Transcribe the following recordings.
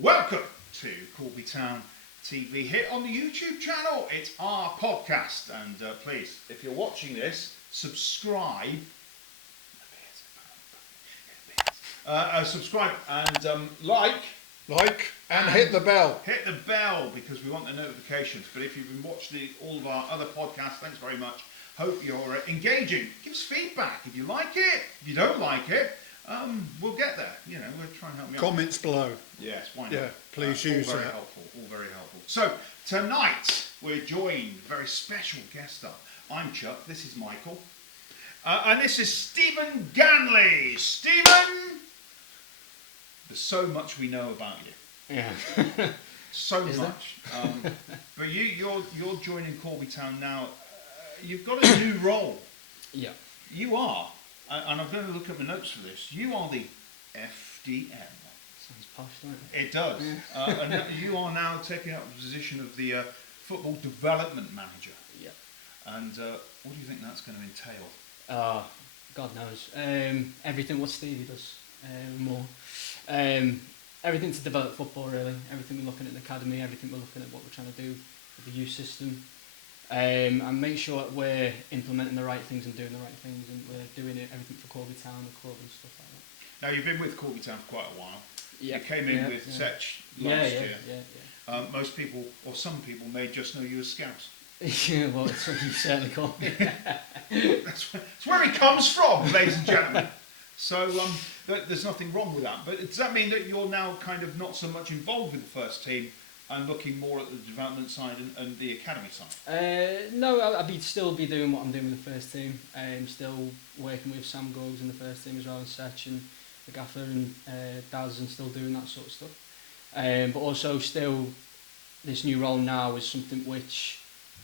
Welcome to Corby Town TV here on the YouTube channel. It's our podcast, and please, if you're watching this, subscribe. Subscribe and like and hit the bell. Hit the bell because we want the notifications. But if you've been watching all of our other podcasts, thanks very much. Hope you're engaging. Give us feedback if you like it. If you don't like it, we'll get there. You know, we'll try and help you out. Comments below. Yes, why not? Yeah, please use all very that. helpful. All very helpful. So tonight we're joined a very special guest star. I'm Chuck. This is Michael, and this is Stephen Ganley. Stephen, there's so much we know about you. Yeah. So much. But you're joining Corby Town now. You've got a new role. Yeah. You are, and I'm going to look at the notes for this. You are the FDM. Sounds posh, doesn't it? It does. And you are now taking up the position of the football development manager. Yeah. And what do you think that's going to entail? God knows. Everything what Stevie does, more. Everything to develop football, really. Everything we're looking at the academy, everything we're looking at what we're trying to do with the youth system. And make sure that we're implementing the right things and doing the right things, and we're doing everything for Corby Town, the club and stuff like that. Now, you've been with Corby Town for quite a while. Yeah. You came in with Setch last year. Yeah. Most people, or some people, may just know you as Scouts. Yeah, well, it's what you certainly call me. That's where he comes from, ladies and gentlemen. So there's nothing wrong with that. But does that mean that you're now kind of not so much involved with the first team and looking more at the development side and the academy side? No, I'll still be doing what I'm doing with the first team. Still working with Sam Gogs in the first team as well, and Setch and the gaffer and Daz, and still doing that sort of stuff. But also still, this new role now is something which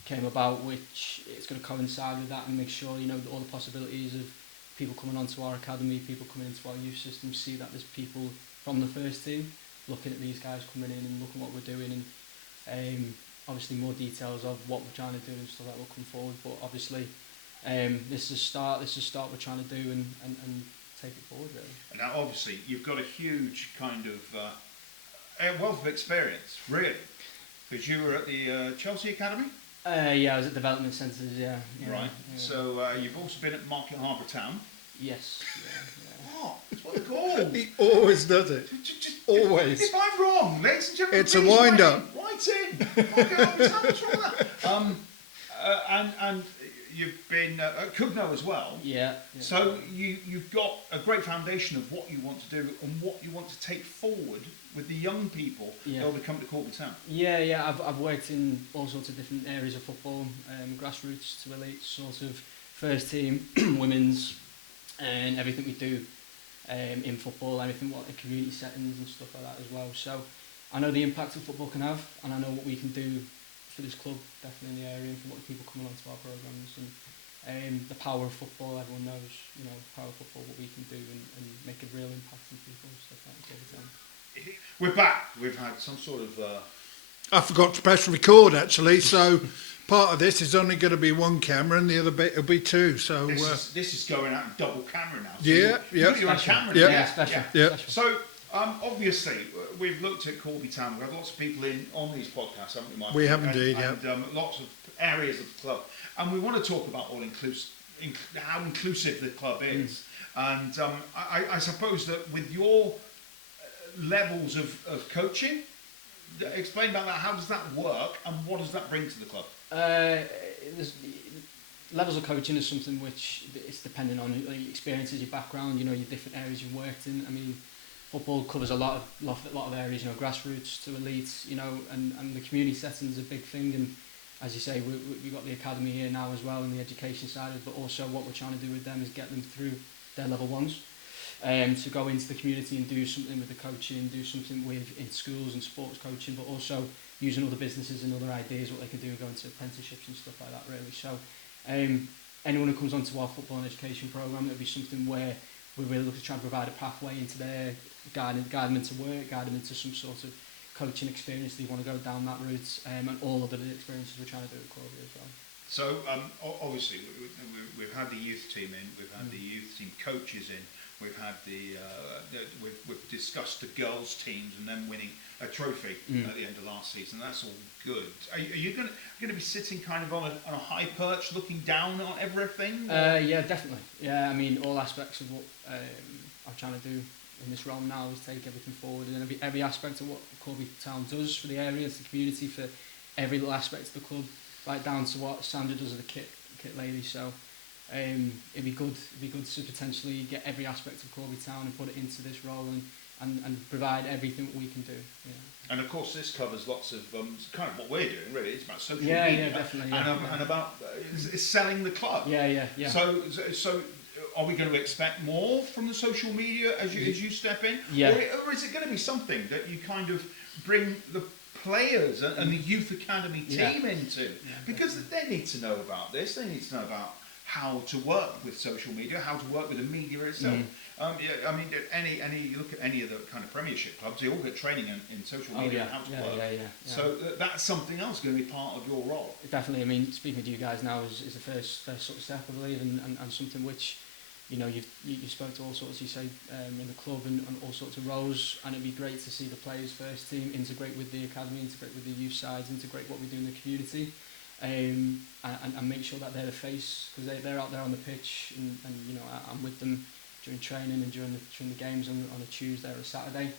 came about, which it's going to coincide with that and make sure, you know, all the possibilities of people coming onto our academy, people coming into our youth system, see that there's people from the first team looking at these guys coming in and looking at what we're doing, and obviously more details of what we're trying to do and stuff that will come forward. But obviously, this is a start. This is a start we're trying to do and take it forward, really. And now, obviously, you've got a huge kind of wealth of experience, really, because you were at the Chelsea Academy. Yeah, I was at development centres. Yeah. Right. Yeah. So you've also been at Market Harbour Town. Yes. Yeah. What? That's what they're called. He always does it. Always. If I'm wrong, ladies and gentlemen, It's a wind-up. Right in. Market Harbour Town. What's wrong with that? And you've been at Cugno as well. Yeah. So you've got a great foundation of what you want to do and what you want to take forward with the young people that will come to Corby Town. Yeah. I've worked in all sorts of different areas of football, grassroots to elite, sort of first team, women's, and everything we do in football, everything what in community settings and stuff like that as well. So I know the impact that football can have, and I know what we can do for this club, definitely in the area, and for what people coming onto our programmes, and the power of football. Everyone knows, you know, the power of football, what we can do and make a real impact on people and stuff like that. We're back. We've had some sort of I forgot to press record actually, so part of this is only going to be one camera and the other bit will be two. So this is going out in double camera now. So yeah. You're on camera. Yeah. Special. Yeah. Special. So obviously we've looked at Corby Town. We've had lots of people in on these podcasts, haven't we, Mike? We have indeed, and lots of areas of the club, and we want to talk about how inclusive the club is. And I suppose that with your levels of coaching, explain about that. How does that work, and what does that bring to the club? Levels of coaching is something which it's depending on your experiences, your background, you know, your different areas you've worked in. I mean, football covers a lot of areas, you know, grassroots to elites, you know, and the community setting is a big thing. And as you say, we've got the academy here now as well, and the education side, but also what we're trying to do with them is get them through their level ones. To go into the community and do something with the coaching, do something with in schools and sports coaching, but also using other businesses and other ideas, what they can do and go into apprenticeships and stuff like that, really. So anyone who comes onto our football and education programme, it'll be something where we really look to try and provide a pathway into their guide them into work, guide them into some sort of coaching experience they want to go down that route, and all of the experiences we're trying to do at Corby as well. So obviously we've had the youth team in, we've had the youth team coaches in. we've had we've discussed the girls' teams and them winning a trophy at the end of last season. That's all good. Are you going to be sitting kind of on a high perch, looking down on everything? Yeah, definitely. Yeah, I mean, all aspects of what I'm trying to do in this realm now is take everything forward, and every aspect of what Corby Town does for the area, the community, for every little aspect of the club, right down to what Sandra does as a kit lady. So it'd be good to potentially get every aspect of Corby Town and put it into this role and provide everything we can do. Yeah. And of course, this covers lots of kind of what we're doing. Really, it's about social media, yeah, definitely, and about it's selling the club. Yeah. So are we going to expect more from the social media as you step in? Yeah. Or is it going to be something that you kind of bring the players and the youth academy team into? Yeah, because definitely. they need to know about this. They need to know about how to work with social media, how to work with the media itself. I mean, you look at any of the kind of Premiership clubs, they all get training in social media and how to work. Yeah. So that's something else going to be part of your role. Definitely. I mean, speaking with you guys now is the first sort of step, I believe, and something which, you know, you spoke to all sorts, you say, in the club and all sorts of roles, and it'd be great to see the players' first team integrate with the academy, integrate with the youth sides, integrate what we do in the community, and make sure that they're the face, because they're out there on the pitch, and you know, I'm with them during training and during the games on a Tuesday or a Saturday,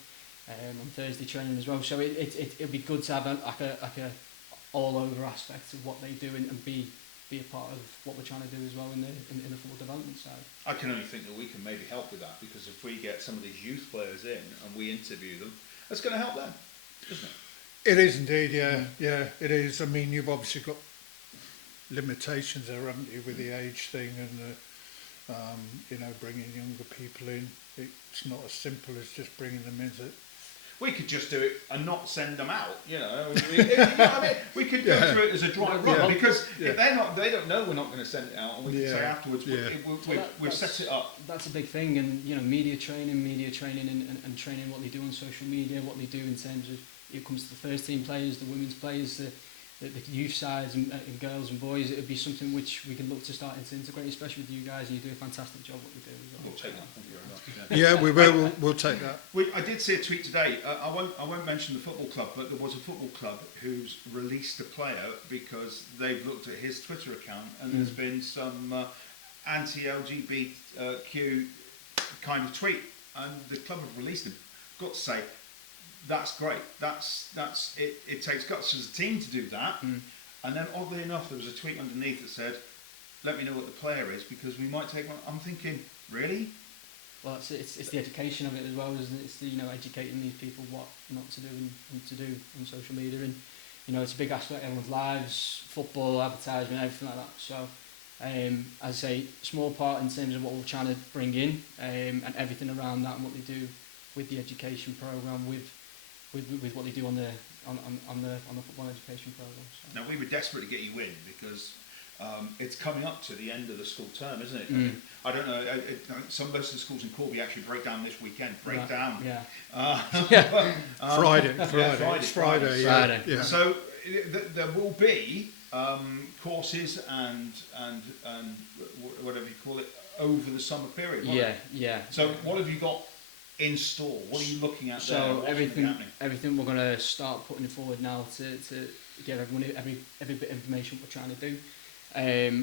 on Thursday training as well. So it'd be good to have a all over aspect of what they do and be a part of what we're trying to do as well in the football development side. I can only think that we can maybe help with that, because if we get some of these youth players in and we interview them, that's going to help them, isn't it? It is indeed, yeah, it is. I mean, you've obviously got limitations there, haven't you, with the age thing and you know, bringing younger people in. It's not as simple as just bringing them in, is it? We could just do it and not send them out, you know. You know what I mean? We could go through it as a dry run, because if they don't know we're not going to send it out, and we can say afterwards, we've set it up. That's a big thing, and you know, media training and training what they do on social media, what they do in terms of, it comes to the first team players, the women's players, the youth sides and girls and boys. It would be something which we can look to start to integrate, especially with you guys, and you do a fantastic job what you do as well. We'll take that. Thank you very much. Yeah, we will. We'll take that. I did see a tweet today. I won't mention the football club, but there was a football club who's released a player because they've looked at his Twitter account and there's been some anti-LGBTQ kind of tweet, and the club have released him. Got to say, that's great. That's it. It takes guts as a team to do that. And then, oddly enough, there was a tweet underneath that said, "Let me know what the player is, because we might take one." I'm thinking, really? Well, it's the education of it as well, isn't it? It's the, you know, educating these people what not to do and to do on social media, and you know, it's a big aspect of everyone's lives, football, advertisement, everything like that. So, as I say, small part in terms of what we're trying to bring in, and everything around that, and what they do with the education program, with what they do on the football education program. So. Now, we were desperate to get you in because it's coming up to the end of the school term, isn't it? I don't know. Some of the schools in Corby actually break down this weekend. Down. Yeah. Friday. It's Friday. Yeah. So there will be courses and whatever you call it over the summer period. Yeah. So what have you got in store? What are you looking at there? So everything we're going to start putting forward now to give everyone every bit of information we're trying to do,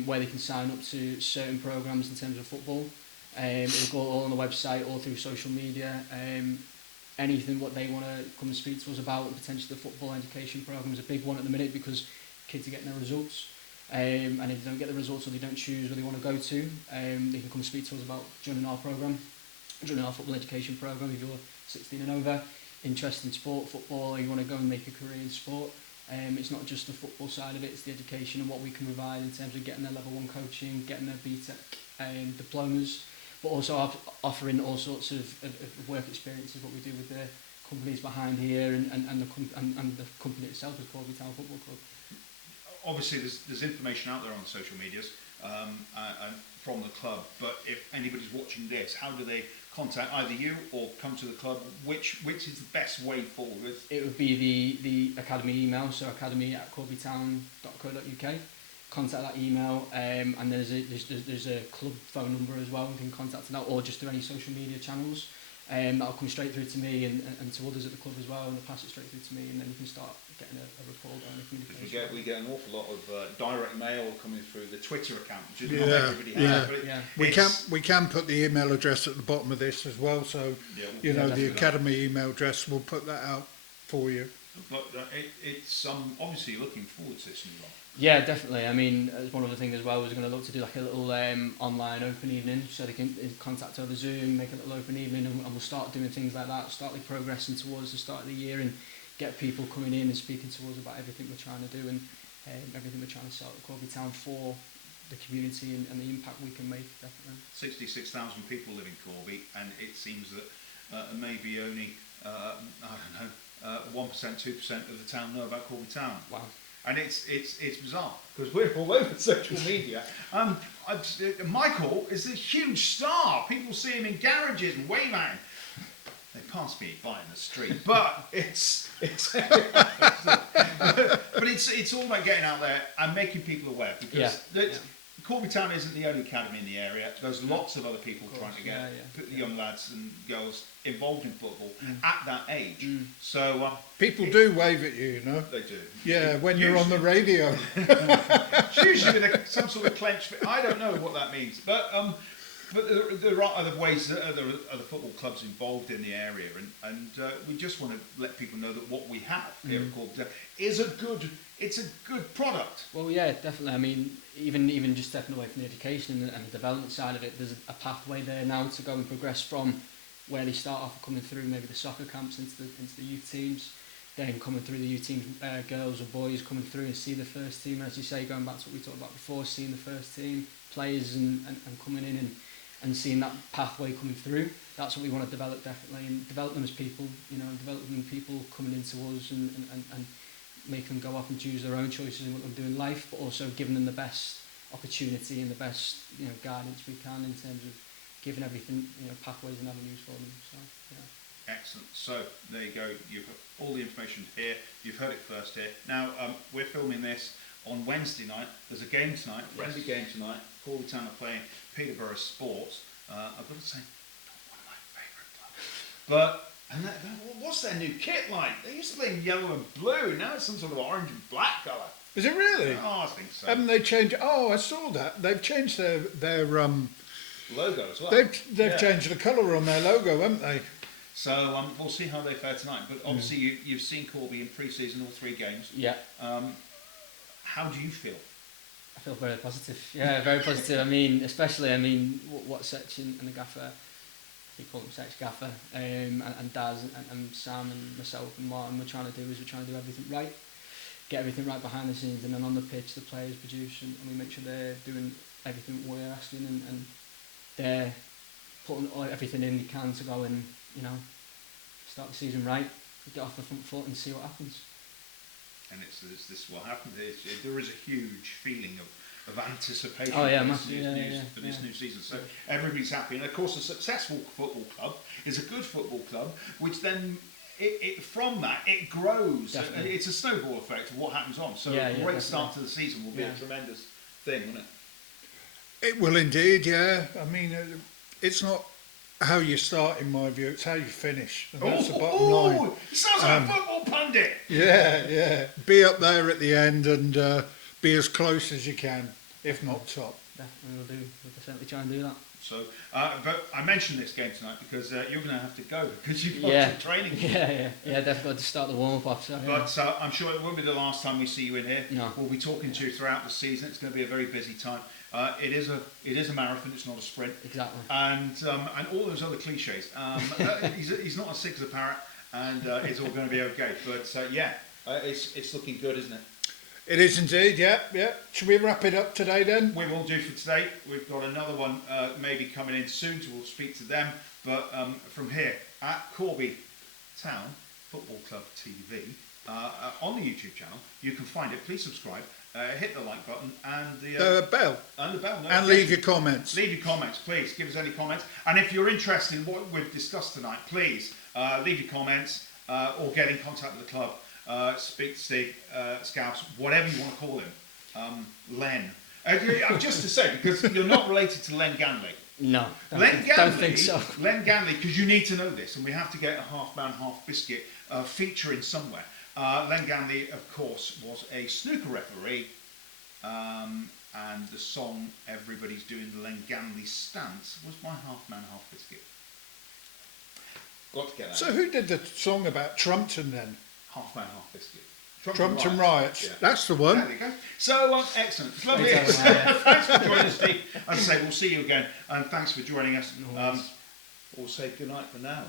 where they can sign up to certain programs in terms of football. It'll go all on the website, all through social media. Anything what they want to come and speak to us about, potentially the football education program is a big one at the minute, because kids are getting their results, and if they don't get the results or they don't choose where they want to go to, they can come speak to us about joining our program. During our football education program, if you're 16 and over, interested in sport, football, or you want to go and make a career in sport, it's not just the football side of it, it's the education and what we can provide in terms of getting their level 1 coaching, getting their BTEC diplomas, but also offering all sorts of work experiences, what we do with the companies behind here and the company itself is Corby Town Football Club. Obviously, there's information out there on the social medias and from the club, but if anybody's watching this, how do they contact either you or come to the club? Which is the best way forward? It would be the academy email, so academy@corbytown.co.uk. contact that email, and there's a club phone number as well. You can contact that, or just through any social media channels. That'll come straight through to me and to others at the club as well, and they'll pass it straight through to me, and then you can start getting a report and a communication. We get an awful lot of direct mail coming through the Twitter account, which is not everybody has. But we can put the email address at the bottom of this as well, so the academy email address, we'll put that out for you. But it's obviously looking forward to this new lot. Yeah, definitely. I mean, as one other thing as well, we're going to look to do like a little online open evening, so they can contact over Zoom, make a little open evening, and we'll start doing things like that, start like progressing towards the start of the year, and get people coming in and speaking to us about everything we're trying to do and everything we're trying to sell at Corby Town for the community and the impact we can make, definitely. 66,000 people live in Corby, and it seems that maybe only, 1%, 2% of the town know about Corby Town. Wow. And it's bizarre, because we're all over social media. Michael is a huge star. People see him in garages and wave at him. They pass me by in the street, but it's all about getting out there and making people aware, because Corby Town isn't the only academy in the area. There's lots of other people trying to get young lads and girls involved in football at that age. So people do wave at you, They do. Yeah, when you're on the radio. It's usually with some sort of clenched fist. I don't know what that means, but there are other ways that other football clubs involved in the area, and we just want to let people know that what we have here at Corby Town is a good product. Well, yeah, definitely. I mean, even just stepping away from the education and the development side of it, there's a pathway there now to go and progress from where they start off coming through maybe the soccer camps into the youth teams, then coming through the youth teams, girls or boys coming through and see the first team, as you say, going back to what we talked about before, seeing the first team players and coming in and seeing that pathway coming through. That's what we want to develop, definitely, and develop them as people, develop them people coming into us and make them go off and choose their own choices in what they do in life, but also giving them the best opportunity and the best guidance we can in terms of giving everything pathways and avenues for them. So Excellent. So there you go. You've got all the information here. You've heard it first here. Now we're filming this on Wednesday night. There's a game tonight, friendly game tonight. Corby Town are playing Peterborough Sports. I've got to say, not one of my favourite clubs. But what's their new kit like? They used to play in yellow and blue. Now it's some sort of orange and black colour. Is it really? Oh, I think so. Haven't they changed? Oh, I saw that. They've changed their logo as well. They've changed the colour on their logo, haven't they? So we'll see how they fare tonight. But obviously you've seen Corby in pre-season, all 3 games. Yeah. How do you feel? I feel very positive. Yeah, very positive. I mean, especially, what Setch and the gaffer, we call him Setch Gaffer, and Daz and Sam and myself and Martin, we're trying to do everything right. Get everything right behind the scenes, and then on the pitch the players produce and we make sure they're doing everything we're asking and they're putting everything in they can to go and start the season right, get off the front foot and see what happens. And this is what happens. There is a huge feeling of anticipation for this new season. So everybody's happy, and of course a successful football club is a good football club, which then from that it grows. Definitely. It's a snowball effect of what happens on. So a great start to the season will be a tremendous thing, won't it? It will indeed, yeah. I mean, it's not how you start, in my view, it's how you finish. And that's the bottom line. It sounds like a football pundit. Yeah. Be up there at the end and be as close as you can, if not top. Definitely will do. We'll definitely try and do that. So, but I mentioned this game tonight because you're going to have to go because you've got some training. Yeah, definitely got to start the warm-up off. So, But I'm sure it won't be the last time we see you in here. No. We'll be talking to you throughout the season. It's going to be a very busy time. It is a marathon. It's not a sprint. Exactly. And all those other cliches. He's not as sick as a parrot, and it's all going to be okay. But it's looking good, isn't it? It is indeed, yeah. Should we wrap it up today then? We will do for today. We've got another one maybe coming in soon, so we'll speak to them. But from here at Corby Town Football Club TV on the YouTube channel, you can find it. Please subscribe, hit the like button and the bell. And the bell. And leave your comments. Leave your comments, please. Give us any comments. And if you're interested in what we've discussed tonight, please leave your comments or get in contact with the club. Speak to Steve, Scouts, whatever you want to call him. Len. Just to say, because you're not related to Len Ganley. No, Don't think so. Len Ganley, because you need to know this, and we have to get a half man, half biscuit featuring somewhere. Len Ganley, of course, was a snooker referee, and the song "Everybody's Doing the Len Ganley Stance" was my half man, half biscuit. Got to get that. So who did the song about Trumpton then? Half man, half biscuit. Trumpton riots. Yeah. That's the one. There we go. So, excellent. It's lovely. Thanks, Alan. Thanks for joining us, Steve. As I say, we'll see you again, and thanks for joining us. No worries. We'll say good night for now.